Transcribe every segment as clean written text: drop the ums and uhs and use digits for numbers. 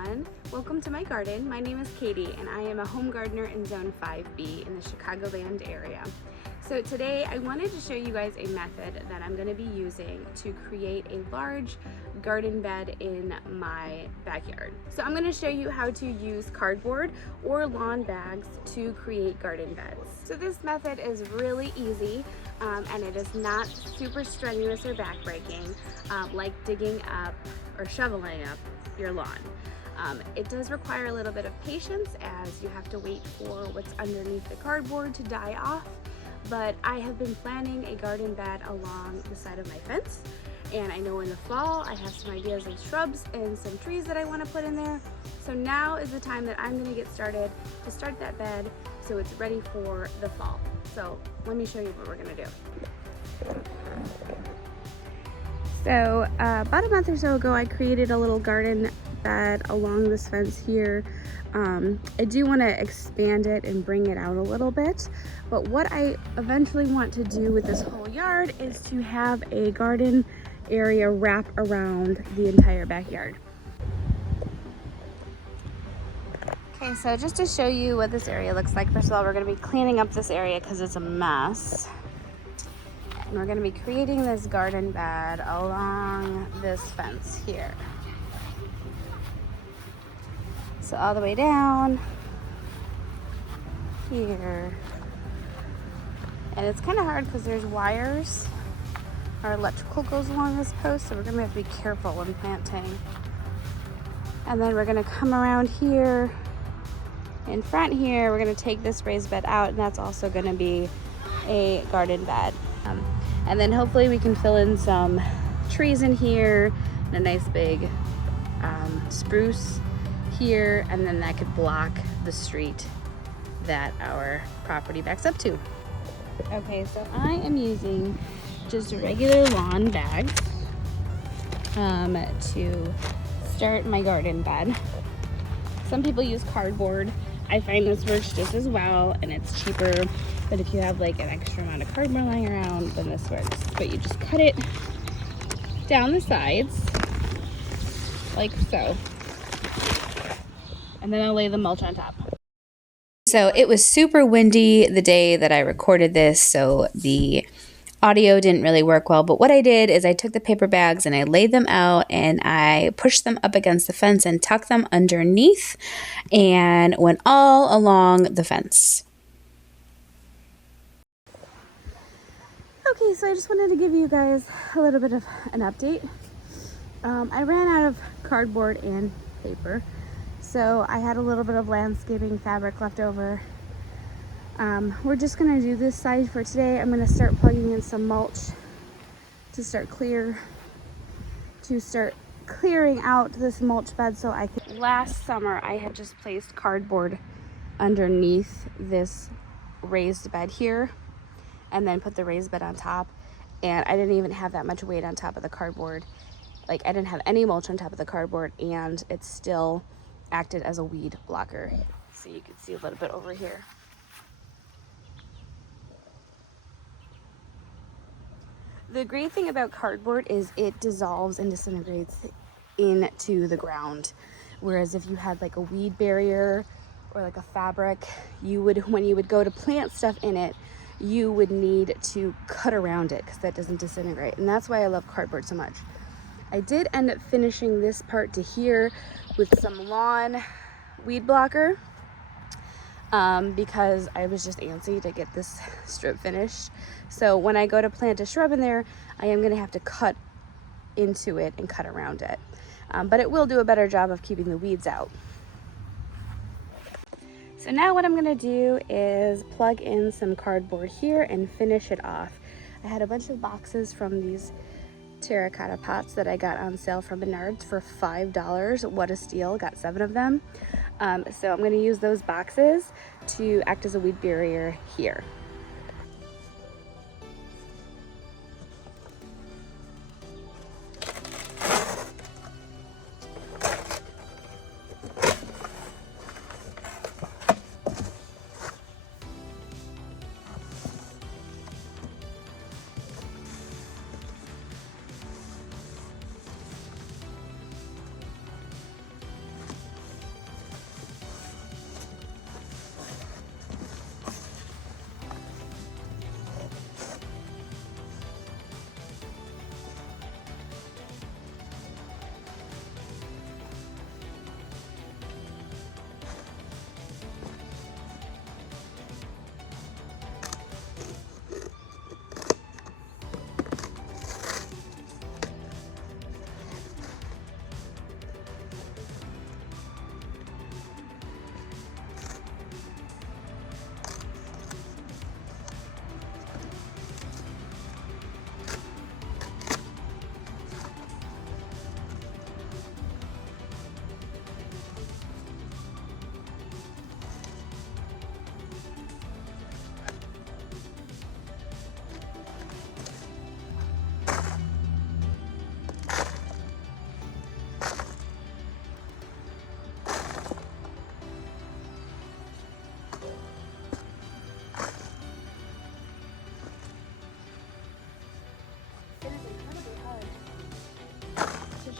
everyone. Welcome to my garden. My name is Katie and I am a home gardener in Zone 5B in the Chicagoland area. So today I wanted to show you guys a method that I'm going to be using to create a large garden bed in my backyard. So I'm going to show you how to use cardboard or lawn bags to create garden beds. So this method is really easy and it is not super strenuous or backbreaking like digging up or shoveling up your lawn. It does require a little bit of patience as you have to wait for what's underneath the cardboard to die off, but I have been planning a garden bed along the side of my fence, and I know in the fall I have some ideas of shrubs and some trees that I want to put in there. So now is the time that I'm going to get started to start that bed so it's ready for the fall. So let me show you what we're going to do. So about a month or so ago I created a little garden bed along this fence here. I do want to expand it and bring it out a little bit, but what I eventually want to do with this whole yard is to have a garden area wrap around the entire backyard. Okay, so just to show you what this area looks like, first of all we're going to be cleaning up this area because it's a mess. And we're going to be creating this garden bed along this fence here. So all the way down here. And it's kind of hard because there's wires. Our electrical goes along this post, so we're going to have to be careful when planting. And then we're going to come around here. In front here, we're going to take this raised bed out, and that's also going to be a garden bed. And then hopefully we can fill in some trees in here and a nice big spruce here, and then that could block the street that our property backs up to. Okay, so I am using just a regular lawn bag to start my garden bed. Some people use cardboard. I find this works just as well and it's cheaper, but if you have like an extra amount of cardboard lying around, then this works. But you just cut it down the sides like so, and then I'll lay the mulch on top. So it was super windy the day that I recorded this, so the audio didn't really work well, but what I did is I took the paper bags and I laid them out and I pushed them up against the fence and tucked them underneath and went all along the fence. Okay, so I just wanted to give you guys a little bit of an update. I ran out of cardboard and paper, so I had a little bit of landscaping fabric left over. We're just gonna do this side for today. I'm gonna start plugging in some mulch to start clearing out this mulch bed so I can. Last summer I had just placed cardboard underneath this raised bed here and then put the raised bed on top, and I didn't even have that much weight on top of the cardboard. Like, I didn't have any mulch on top of the cardboard, and it still acted as a weed blocker. So you can see a little bit over here. The great thing about cardboard is it dissolves and disintegrates into the ground. Whereas if you had like a weed barrier or like a fabric, when you would go to plant stuff in it, you would need to cut around it because that doesn't disintegrate. And that's why I love cardboard so much. I did end up finishing this part to here with some lawn weed blocker because I was just antsy to get this strip finished. So when I go to plant a shrub in there, I am going to have to cut into it and cut around it. But it will do a better job of keeping the weeds out. So now what I'm going to do is plug in some cardboard here and finish it off. I had a bunch of boxes from these terracotta pots that I got on sale from Menards for $5. What a steal, got 7 of them. So I'm going to use those boxes to act as a weed barrier here.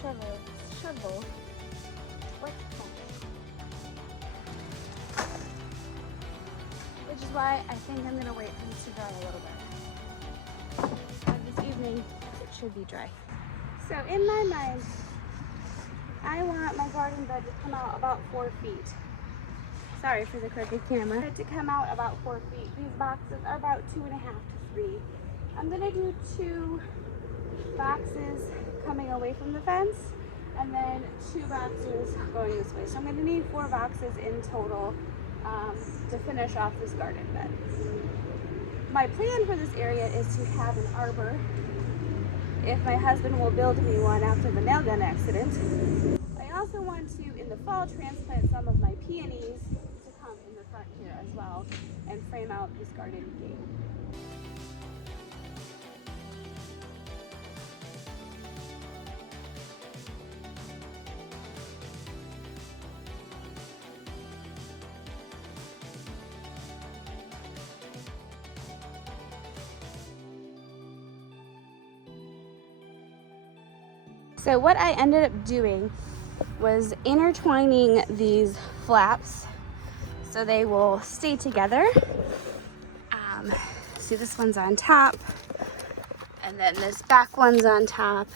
shovel. Which is why I think I'm gonna wait for this to dry a little bit. But this evening, it should be dry. So in my mind, I want my garden bed to come out about 4 feet. Sorry for the crooked camera. To come out about 4 feet. These boxes are about 2.5 to 3. I'm gonna do 2 boxes coming away from the fence, and then 2 boxes going this way. So I'm gonna need 4 boxes in total to finish off this garden bed. My plan for this area is to have an arbor, if my husband will build me one after the nail gun accident. I also want to, in the fall, transplant some of my peonies to come in the front here as well and frame out this garden gate. So what I ended up doing was intertwining these flaps so they will stay together. See, this one's on top, and then this back one's on top,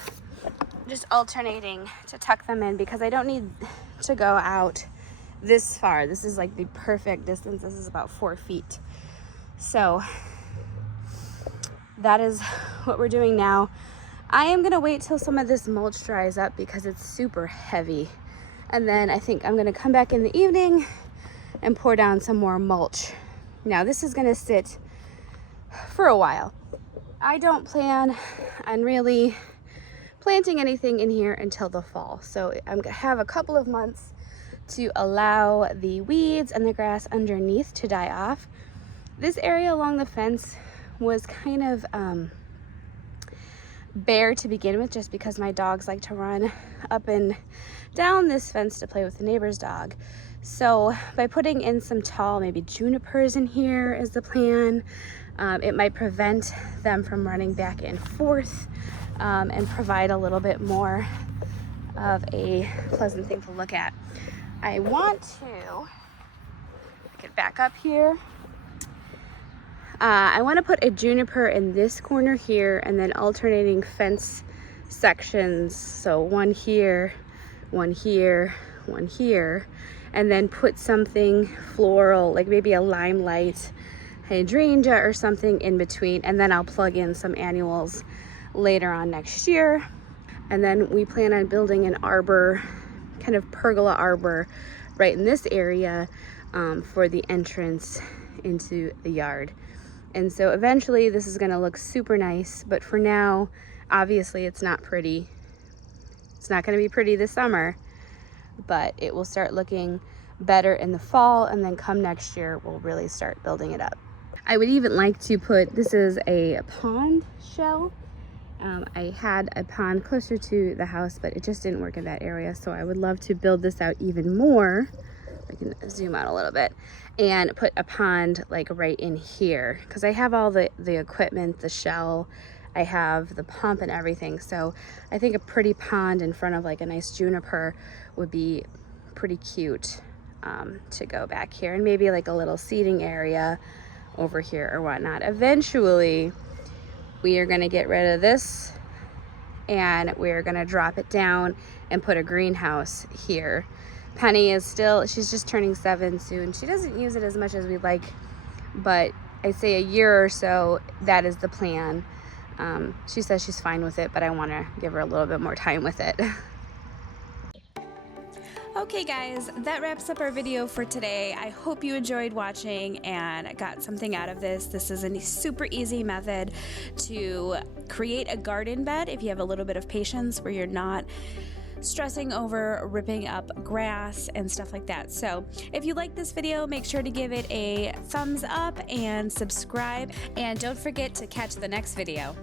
just alternating to tuck them in because I don't need to go out this far. This is like the perfect distance. This is about 4 feet. So that is what we're doing now. I am gonna wait till some of this mulch dries up because it's super heavy. And then I think I'm gonna come back in the evening and pour down some more mulch. Now this is gonna sit for a while. I don't plan on really planting anything in here until the fall. So I'm gonna have a couple of months to allow the weeds and the grass underneath to die off. This area along the fence was kind of bare to begin with, just because my dogs like to run up and down this fence to play with the neighbor's dog. So by putting in some tall, maybe junipers in here is the plan. It might prevent them from running back and forth and provide a little bit more of a pleasant thing to look at. I want to get back up here. I want to put a juniper in this corner here and then alternating fence sections. So one here, one here, one here, and then put something floral, like maybe a limelight hydrangea or something in between. And then I'll plug in some annuals later on next year. And then we plan on building an arbor, kind of pergola arbor right in this area for the entrance into the yard. And so eventually this is gonna look super nice, but for now, obviously it's not pretty. It's not gonna be pretty this summer, but it will start looking better in the fall, and then come next year, we'll really start building it up. I would even like to put, this is a pond shell. I had a pond closer to the house, but it just didn't work in that area. So I would love to build this out even more. I can zoom out a little bit and put a pond like right in here, because I have all the equipment, the shell, I have the pump and everything. So I think a pretty pond in front of like a nice juniper would be pretty cute to go back here, and maybe like a little seating area over here or whatnot. Eventually we are going to get rid of this and we're going to drop it down and put a greenhouse here. Penny is still, she's just turning 7 soon. She doesn't use it as much as we'd like, but I'd say a year or so, that is the plan. She says she's fine with it, but I want to give her a little bit more time with it. Okay guys, that wraps up our video for today. I hope you enjoyed watching and got something out of this. This is a super easy method to create a garden bed if you have a little bit of patience, where you're not stressing over ripping up grass and stuff like that. So if you like this video, make sure to give it a thumbs up and subscribe, and don't forget to catch the next video.